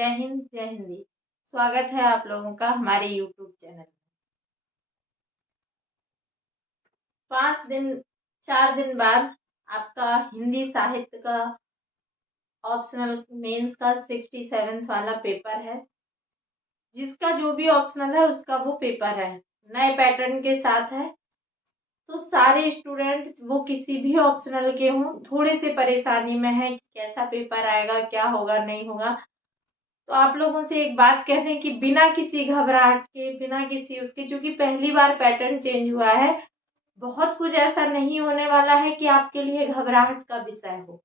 जय हिंद, जय हिंदी। स्वागत है आप लोगों का हमारे YouTube चैनल में। 4 दिन बाद आपका हिंदी साहित्य का ऑप्शनल मेंस का 67 वाला पेपर है। जिसका जो भी ऑप्शनल है उसका वो पेपर है, नए पैटर्न के साथ है। तो सारे स्टूडेंट्स वो किसी भी ऑप्शनल के हों, थोड़े से परेशानी में है कि कैसा पेपर आएगा, क्या होगा नहीं होगा। तो आप लोगों से एक बात कहते हैं कि बिना किसी घबराहट के, बिना किसी उसके, क्योंकि पहली बार पैटर्न चेंज हुआ है, बहुत कुछ ऐसा नहीं होने वाला है कि आपके लिए घबराहट का विषय हो।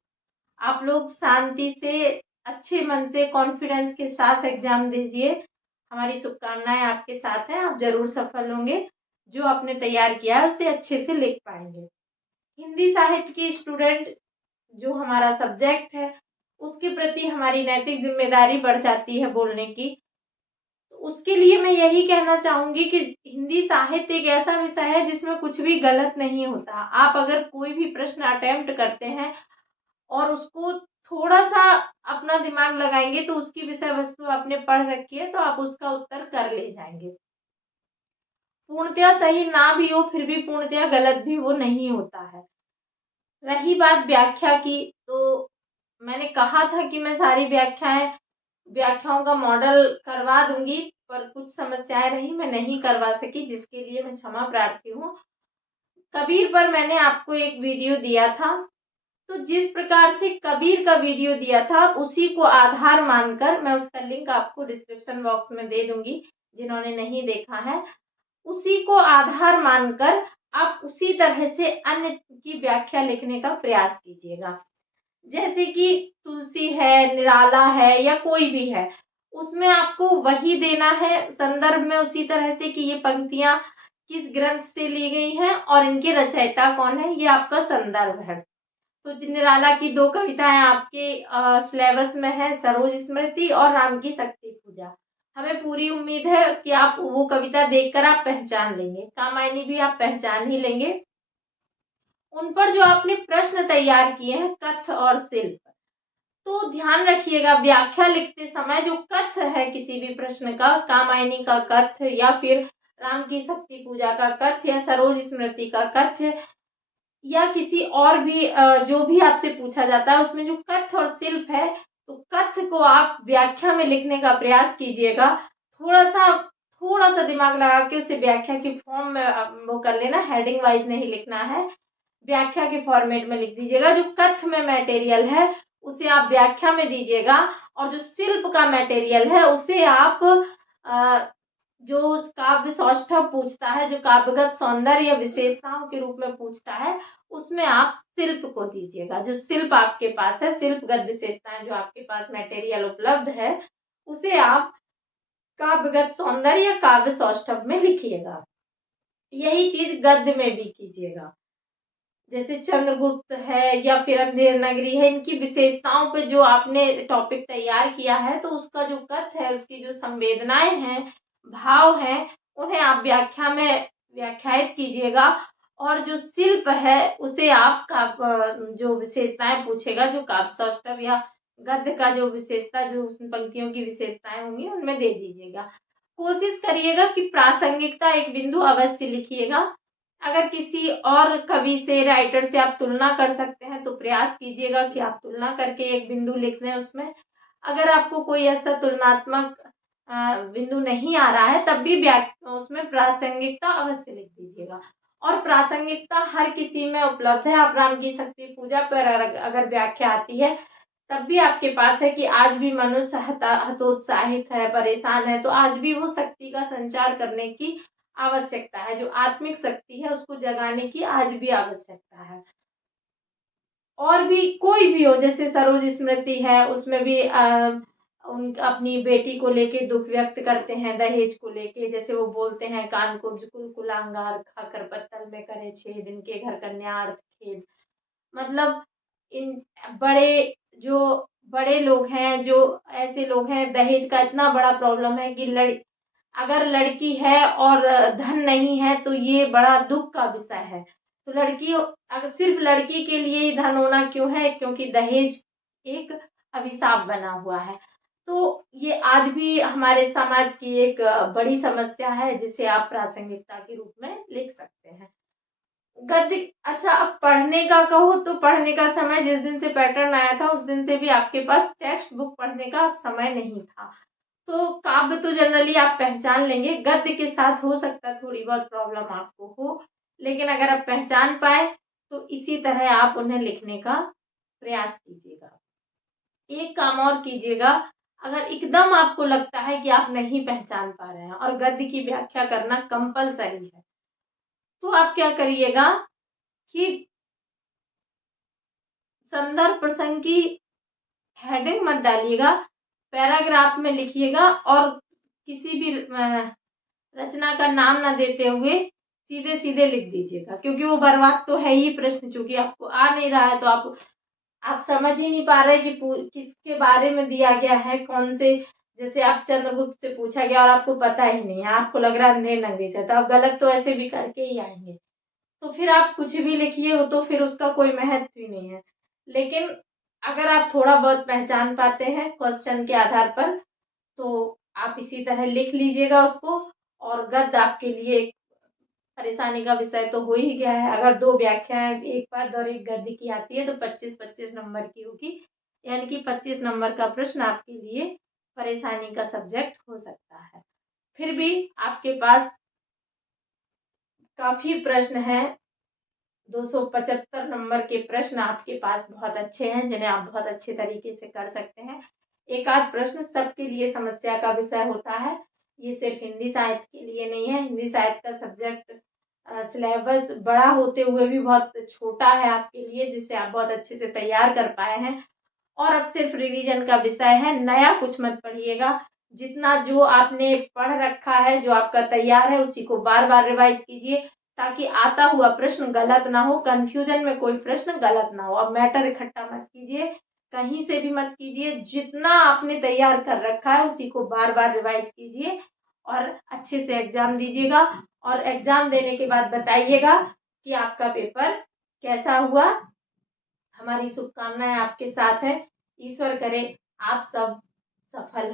आप लोग शांति से, अच्छे मन से, कॉन्फिडेंस के साथ एग्जाम दीजिए। हमारी शुभकामनाएं आपके साथ हैं, आप जरूर सफल होंगे। जो आपने तैयार किया है उसे अच्छे से लिख पाएंगे। हिंदी साहित्य की स्टूडेंट जो हमारा सब्जेक्ट है उसके प्रति हमारी नैतिक जिम्मेदारी बढ़ जाती है बोलने की। तो उसके लिए मैं यही कहना चाहूंगी कि हिंदी साहित्य एक ऐसा विषय है जिसमें कुछ भी गलत नहीं होता। आप अगर कोई भी प्रश्न अटेम्प्ट करते हैं और उसको थोड़ा सा अपना दिमाग लगाएंगे तो उसकी विषय वस्तु आपने पढ़ रखी है तो आप उसका उत्तर कर ले जाएंगे। पूर्णतया सही ना भी हो फिर भी पूर्णतया गलत भी वो नहीं होता है। रही बात व्याख्या की, तो मैंने कहा था कि मैं सारी व्याख्याओं का मॉडल करवा दूंगी, पर कुछ समस्याएं रही, मैं नहीं करवा सकी, जिसके लिए मैं क्षमा प्रार्थी हूँ। कबीर पर मैंने आपको एक वीडियो दिया था, तो जिस प्रकार से कबीर का वीडियो दिया था उसी को आधार मानकर, मैं उसका लिंक आपको डिस्क्रिप्शन बॉक्स में दे दूंगी जिन्होंने नहीं देखा है, उसी को आधार मानकर आप उसी तरह से अन्य की व्याख्या लिखने का प्रयास कीजिएगा। जैसे कि तुलसी है, निराला है या कोई भी है, उसमें आपको वही देना है संदर्भ में उसी तरह से कि ये पंक्तियां किस ग्रंथ से ली गई हैं और इनके रचयिता कौन है, ये आपका संदर्भ है। तो निराला की 2 कविताएं आपके सिलेबस में है, सरोज स्मृति और राम की शक्ति पूजा। हमें पूरी उम्मीद है कि आप वो कविता देखकर आप पहचान लेंगे। कामायनी भी आप पहचान ही लेंगे। उन पर जो आपने प्रश्न तैयार किए हैं कथ और शिल्प, तो ध्यान रखिएगा व्याख्या लिखते समय जो कथ है किसी भी प्रश्न का, कामायनी का कथ या फिर राम की शक्ति पूजा का कथ या सरोज स्मृति का कथ या किसी और भी जो भी आपसे पूछा जाता है उसमें जो कथ और शिल्प है, तो कथ को आप व्याख्या में लिखने का प्रयास कीजिएगा। थोड़ा सा दिमाग लगा के उसे व्याख्या की फॉर्म में वो कर लेना, हेडिंग वाइज नहीं लिखना है, व्याख्या के फॉर्मेट में लिख दीजिएगा। जो कथ में मटेरियल है उसे आप व्याख्या में दीजिएगा और जो शिल्प का मटेरियल है उसे आप जो काव्य सौष्ठव पूछता है, जो काव्यगत सौंदर्य या विशेषताओं के रूप में पूछता है, उसमें आप शिल्प को दीजिएगा। जो शिल्प आपके पास है, शिल्पगत विशेषताएं जो आपके पास मटेरियल उपलब्ध है, उसे आप काव्यगत सौंदर्य या काव्य सौष्ठव में लिखिएगा। यही चीज गद्य में भी कीजिएगा। जैसे चंद्रगुप्त है या फिर अंधेर नगरी है, इनकी विशेषताओं पे जो आपने टॉपिक तैयार किया है, तो उसका जो कथ है, उसकी जो संवेदनाएं हैं, भाव हैं, उन्हें आप व्याख्या में व्याख्यायित कीजिएगा। और जो शिल्प है उसे आप जो विशेषताएं पूछेगा, जो काव्य सौष्ठव या गद्य का जो विशेषता, जो उन पंक्तियों की विशेषताएं होंगी उनमें दे दीजिएगा। कोशिश करिएगा कि प्रासंगिकता एक बिंदु अवश्य लिखिएगा। अगर किसी और कवि से, राइटर से आप तुलना कर सकते हैं तो प्रयास कीजिएगा कि आप तुलना करके एक बिंदु लिख दें उसमें। अगर आपको कोई ऐसा तुलनात्मक बिंदु नहीं आ रहा है तब भी उसमें प्रासंगिकता अवश्य लिख दीजिएगा। और प्रासंगिकता हर किसी में उपलब्ध है। आप राम की शक्ति पूजा पर अगर व्याख्या आती है तब भी आपके पास है कि आज भी मनुष्य हतोत्साहित है, परेशान है, तो आज भी वो शक्ति का संचार करने की आवश्यकता है। जो आत्मिक शक्ति है उसको जगाने की आज भी आवश्यकता है। और भी कोई भी हो, जैसे सरोज स्मृति है, उसमें भी उन अपनी बेटी को लेके दुख व्यक्त करते हैं, दहेज को लेके। जैसे वो बोलते हैं, कान को कुलांगार खाकर पत्तल में करे छेद, इनके घर कन्या अर्थ खेद। मतलब इन जो बड़े लोग हैं, जो ऐसे लोग हैं, दहेज का इतना बड़ा प्रॉब्लम है कि अगर लड़की है और धन नहीं है तो ये बड़ा दुख का विषय है। तो अगर सिर्फ लड़की के लिए ही धन होना क्यों है, क्योंकि दहेज एक अभिशाप बना हुआ है। तो ये आज भी हमारे समाज की एक बड़ी समस्या है, जिसे आप प्रासंगिकता के रूप में लिख सकते हैं। गद्य, अच्छा, अब पढ़ने का कहो तो पढ़ने का समय जिस दिन से पैटर्न आया था उस दिन से भी आपके पास टेक्स्ट बुक पढ़ने का समय नहीं था। तो काव्य तो जनरली आप पहचान लेंगे, गद्य के साथ हो सकता है थोड़ी बहुत प्रॉब्लम आपको हो, लेकिन अगर आप पहचान पाए तो इसी तरह आप उन्हें लिखने का प्रयास कीजिएगा। एक काम और कीजिएगा, अगर एकदम आपको लगता है कि आप नहीं पहचान पा रहे हैं और गद्य की व्याख्या करना कंपलसरी है, तो आप क्या करिएगा कि संदर्भ प्रसंग की हेडिंग मत डालिएगा, पैराग्राफ में लिखिएगा और किसी भी रचना का नाम ना देते हुए सीधे सीधे लिख दीजिएगा, क्योंकि वो बर्बाद तो है ही प्रश्न, चूंकि आपको आ नहीं रहा है तो आप समझ ही नहीं पा रहे कि किसके बारे में दिया गया है, कौन से, जैसे आप चंद्रगुप्त से पूछा गया और आपको पता ही नहीं है, आपको लग रहा है अंधेर नंगे से, तो आप गलत तो ऐसे भी करके ही आएंगे। तो फिर आप कुछ भी लिखिए, वो तो फिर उसका कोई महत्व ही नहीं है। लेकिन अगर आप थोड़ा बहुत पहचान पाते हैं क्वेश्चन के आधार पर, तो आप इसी तरह लिख लीजिएगा उसको। और गद्य आपके लिए एक परेशानी का विषय तो हो ही गया है। अगर 2 व्याख्याएं एक पद और एक गद्य की आती है तो 25-25 नंबर की होगी, यानी कि 25 नंबर का प्रश्न आपके लिए परेशानी का सब्जेक्ट हो सकता है। फिर भी आपके पास काफी प्रश्न हैं, 275 नंबर के प्रश्न आपके पास बहुत अच्छे हैं, जिन्हें आप बहुत अच्छे तरीके से कर सकते हैं। एक आध प्रश्न सबके लिए समस्या का विषय होता है, ये सिर्फ हिंदी साहित्य के लिए नहीं है। हिंदी साहित्य का सब्जेक्ट सिलेबस बड़ा होते हुए भी बहुत छोटा है आपके लिए, जिसे आप बहुत अच्छे से तैयार कर पाए हैं। और अब सिर्फ रिवीजन का विषय है, नया कुछ मत पढ़िएगा। जितना जो आपने पढ़ रखा है, जो आपका तैयार है, उसी को बार बार रिवाइज कीजिए, ताकि आता हुआ प्रश्न गलत ना हो, कंफ्यूजन में कोई प्रश्न गलत ना हो। अब मैटर इकट्ठा मत कीजिए, कहीं से भी मत कीजिए, जितना आपने तैयार कर रखा है उसी को बार बार रिवाइज कीजिए और अच्छे से एग्जाम दीजिएगा। और एग्जाम देने के बाद बताइएगा कि आपका पेपर कैसा हुआ। हमारी शुभकामनाएं आपके साथ है। ईश्वर करे आप सब सफल